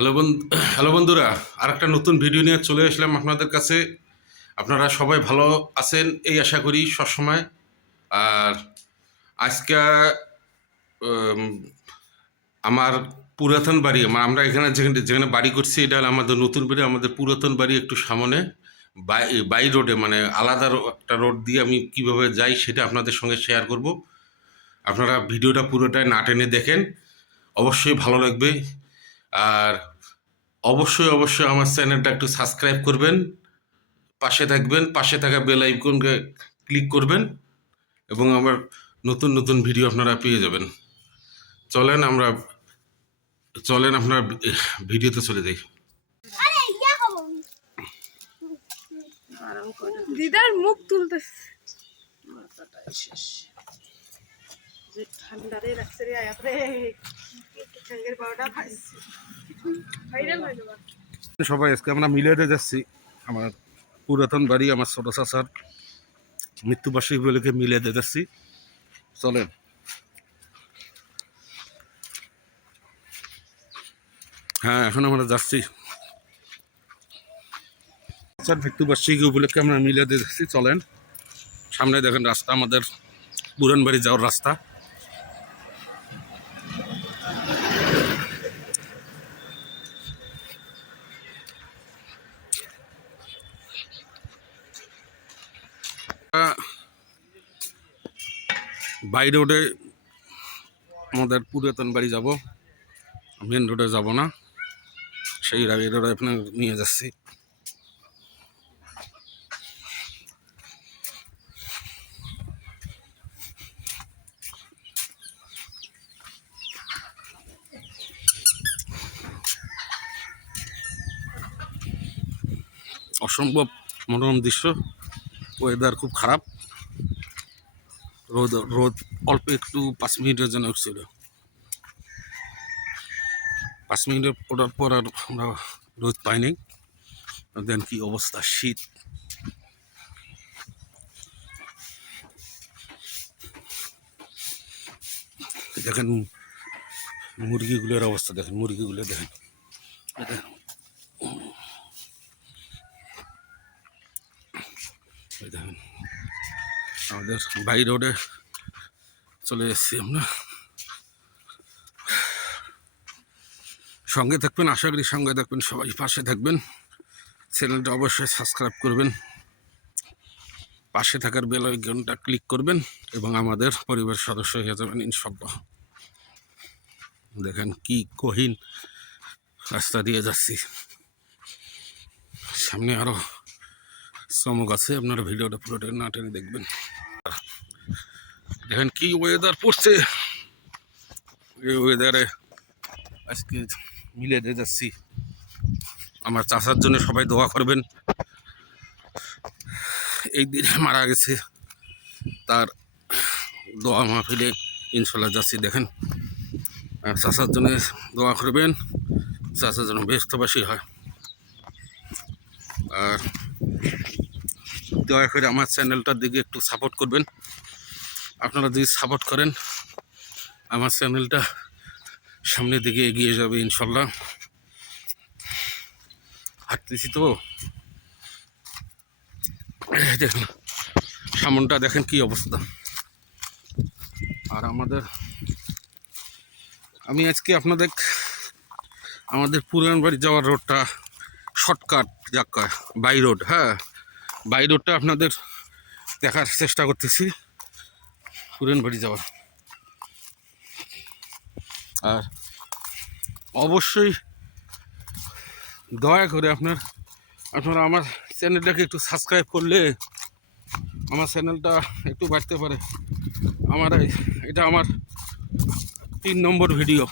Hello বন্ধুরা, আরেকটা নতুন ভিডিও নিয়ে চলে আসলাম আপনাদের কাছে। আপনারা সবাই ভালো আছেন এই আশা করি সবসময়। আর আজকে উম, আমার পুরাতন বাড়ি, আমরা এখানে যেখানে যেখানে বাড়ি করছি এটা হলো আমাদের নতুন বাড়ি। আমাদের পুরাতন বাড়ি একটু সামনে বাই রোডে, মানে আলাদা একটা রোড দিয়ে আমি কিভাবে যাই সেটা আপনাদের সঙ্গে শেয়ার করব। আপনারা ভিডিওটা পুরোটাই না টেনে দেখেন, অবশ্যই ভালো লাগবে। আর অবশ্যই অবশ্যই আমার চ্যানেলটা একটু সাবস্ক্রাইব করবেন, পাশে থাকবেন, পাশে থাকা বেল আইকনকে ক্লিক করবেন এবং আমার নতুন নতুন ভিডিও আপনারা পেয়ে যাবেন। চলেন আমরা চলেন আপনার ভিডিওতে চলে যাই। দিদার মুখ তুলতেছে ঠান্ডারে রাখছে রে আয়াত রে সঙ্গের পাউডার খাইছি ভাইরাল হয়ে যাবে। সবাই আজকে আমরা মিলাতে যাচ্ছি আমার পুরাতন বাড়ি, আমার ছোট চাচার মৃত্যুবার্ষিকী উপলক্ষে মিলাতে যাচ্ছি। চলেন। হ্যাঁ, এখন আমরা যাচ্ছি চাচার মৃত্যুবার্ষিকী উপলক্ষে আমরা মিলাতে যাচ্ছি। চলেন, সামনে দেখেন রাস্তা, আমাদের পুরান বাড়ি যাওয়ার রাস্তা। বাই রোডে আমাদের পুরাতন বাড়ি যাব, মেন রোডে যাব না, সেই রোডে আপনার নিয়ে যাচ্ছি। অসম্ভব মনোরম দৃশ্য, ওয়েদার খুব খারাপ, রোদ রোদ অল্প একটু 5 মিনিটের জন্য উঠছিল। 5 মিনিটের পড়ার পর আর আমরা রোদ পাইনি। দেন কি অবস্থা, শীত। দেখেন মুরগিগুলোর অবস্থা, দেখেন মুরগিগুলো দেখেন। দেখেন আমাদের বাই রোডে চলে এসেছি আমরা। সঙ্গে থাকবেন, আশা করি সঙ্গে থাকবেন, সবাই পাশে থাকবেন। চ্যানেলটা অবশ্যই সাবস্ক্রাইব করবেন, পাশে থাকার বেল আইকনটা ক্লিক করবেন এবং আমাদের পরিবারের সদস্য হয়ে যাবেন ইনশাআল্লাহ। দেখেন কি কহিন রাস্তা দিয়ে যাচ্ছি, সামনে আরো চমক আছে, আপনারা ভিডিওটা পুরোটা না টেনে দেখবেন। দেখেন কি ওয়েদার পড়ছে, এই ওয়েদারে আজকে মিলে দিয়ে যাচ্ছি। আমার চাচার জন্য সবাই দোয়া করবেন, এই দিনে মারা গেছে, তার দোয়া মাহফিলে ইনশাল্লাহ যাচ্ছি। দেখেন আর চাচার জন্য দোয়া করবেন, চাচার জন্য ব্যস্তবাসী হয়। আর দয়া করে আমার চ্যানেলটার দিকে একটু সাপোর্ট করবেন। আপনারা যদি সাপোর্ট করেন আমার চ্যানেলটা সামনের দিকে এগিয়ে যাবে ইনশাল্লাহ। হাঁটতেছি তো, দেখুন সামনটা দেখেন কি অবস্থা। আর আমি আজকে আপনাদের আমাদের পুরান বাড়ি যাওয়ার রোডটা শর্টকাট যাক বাই রোড, হ্যাঁ বাই রোডটা আপনাদের দেখার চেষ্টা করতেছি, পুরান বাড়ি যাওয়ার। আর অবশ্যই দয়া করে আপনারা আমার চ্যানেলটাকে একটু সাবস্ক্রাইব করলে আমার চ্যানেলটা একটু বাড়তে পারে। এটা আমার 3 নম্বর ভিডিও,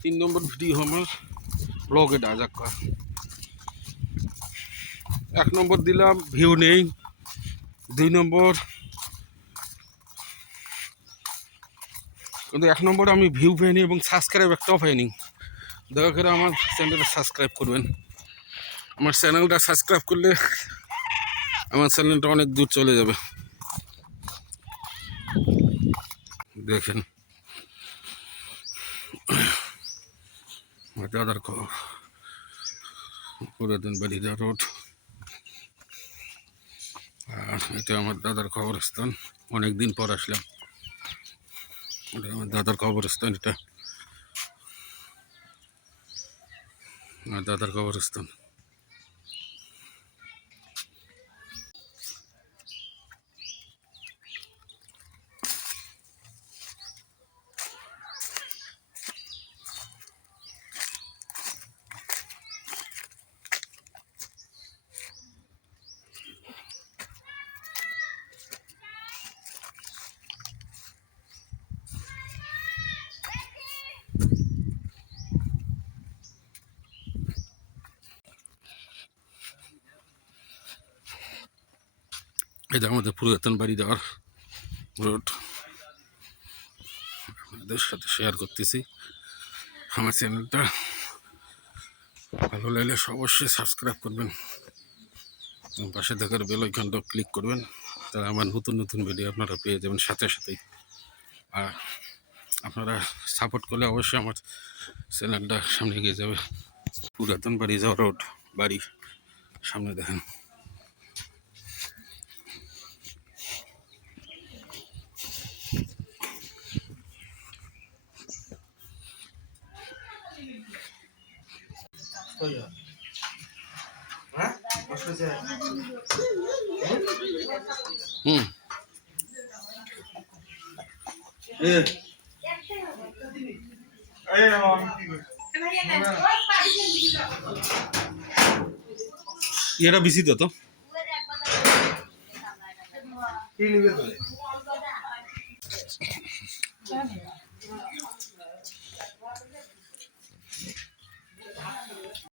3 নম্বর ভিডিও আমার ব্লগ। এটা যাক 1 নম্বর দিলাম, ভিউ নেই। 2 নম্বর, কিন্তু 1 নম্বরে আমি ভিউ পাইনি এবং সাবস্ক্রাইব একটাও পাইনি। দয়া করে আমার চ্যানেলটা সাবস্ক্রাইব করবেন। আমার চ্যানেলটা সাবস্ক্রাইব করলে আমার চ্যানেলটা অনেক দূর চলে যাবে। দেখেন দাদার খবর পুরাতন বাড়িদা রোড। আর এটা আমার দাদার কবরস্থান, অনেকদিন পর আসলাম। এটা আমার দাদার কবরস্থান, এটা আমার দাদার কবরস্থান। এটা আমাদের পুরাতন বাড়ি যাওয়ার রোড, আপনাদের সাথে শেয়ার করতেছি। আমার চ্যানেলটা ভালো লাগলে অবশ্যই সাবস্ক্রাইব করবেন, পাশে থাকার বেল আইকনটা ক্লিক করবেন, তাহলে আমার নতুন নতুন ভিডিও আপনারা পেয়ে যাবেন সাথে সাথেই। আর আপনারা সাপোর্ট করলে অবশ্যই আমার চ্যানেলটা সামনে এগিয়ে যাবে। পুরাতন বাড়ি যাওয়া রোড, বাড়ি সামনে দেখেন। হুম, এরা বেশি তো